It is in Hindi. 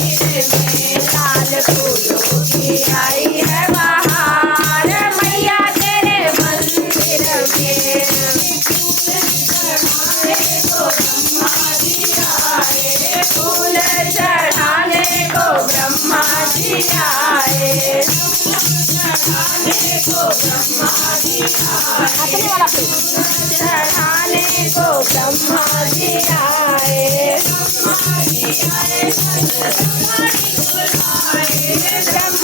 लाल फूलों की आई है बहार, मैया तेरे मंदिर में। फूल चढ़ाने को ब्रह्मा जी आए, चढ़ाने को ब्रह्मा जी आए, ब्रह्मा